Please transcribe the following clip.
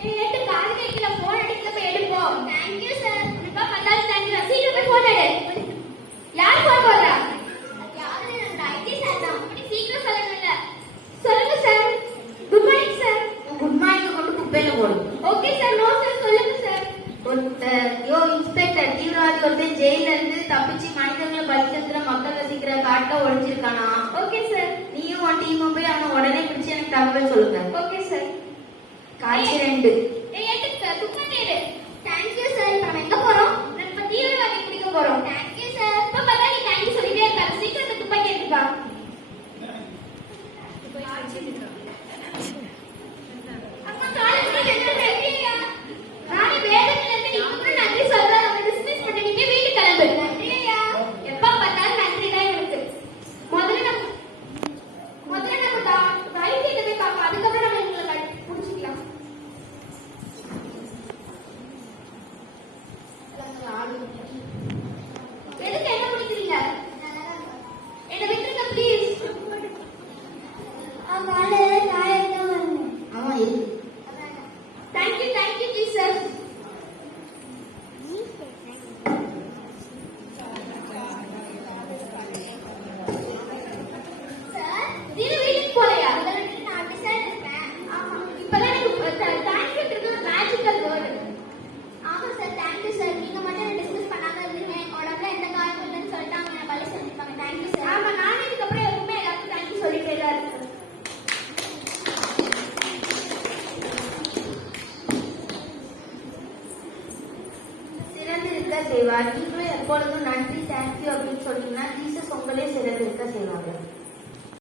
நேத்து காது கேட்கல போன் அடிக்கல போய் எடுப்போம் தேங்க்யூ சார் உனக்கா பத்தாது தேங்க்யூ சீக்கிரம் போய் போன் எடு. யார் போன் போடுறா? யாரு ஐடி சார் தான். அப்படி சீக்கிரம் சொல்லுங்க சொல்லுங்க sir good morning sir good morning கொண்டு குப்பையில போடு. ஓகே சார் நோ சார் சொல்லுங்க சார் யோ இன்ஸ்பெக்டர் தீவிரவாதி ஒருத்தன் ஜெயில இருந்து தப்பிச்சு மனிதர்களை பலிச்சத்துல மக்கள் வசிக்கிற காட்டுல ஒழிச்சிருக்கானா ஓகே சார் நீயும் உன் டீமும் போய் அவனை உடனே பிடிச்சு எனக்கு தகவல் சொல்லுங்க. ஓகே சார் காட்சி ரெண்டு தேங்க்யூ சிறந்து செய்வார் நீங்களும் எப்பொழுதும் நன்றி தேங்க்யூ அப்படின்னு சொன்னீங்கன்னா ஜீசஸ் உங்களே சிறந்திருக்க செய்வாங்க